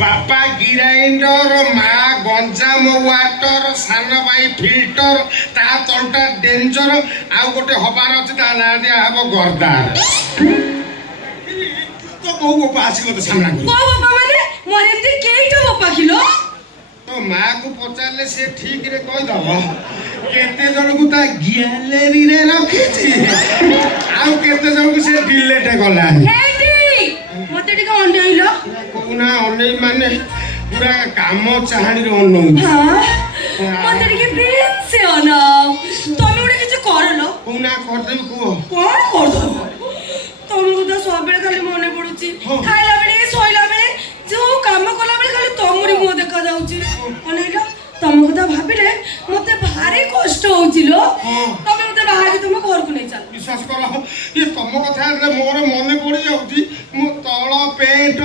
बापा ग्राइंडर माँ गंजाम वाटर सान भाई फिल्टर ता तलटा डेंजर आउ गोटे हबार अछि ता ना दिया हबो गर्दार तो बहु बापा आसी गो सामना को बापा माने मोर एमती केइटा बापा किलो तो माँ को पचारले से ठीक रे कह दबो केते जन को ता गैलरी रे रखिछि आउ केते जन को से डिलीट गला हेडी मते टिका अनैलो कोना अनै माने पूरा काम चाहणी रे अनौ हां मते टिके प्रेम से अनाओ तमे उडे किछ करलो कोना कर देबी को कोन कर दो तमको तो सब बेले खाली मने पडुची खाइला बेले सोइला बेले जो काम कला बेले खाली तमरी मुह देखा जाउची अनैलो तम कथा भाबिले मते भारी कष्ट होउचिलो तमे मते बाहरी तुम घर को नै चल विश्वास कर ये तुम कथा रे मोर मने पड़ी जाउची मो तळ पेट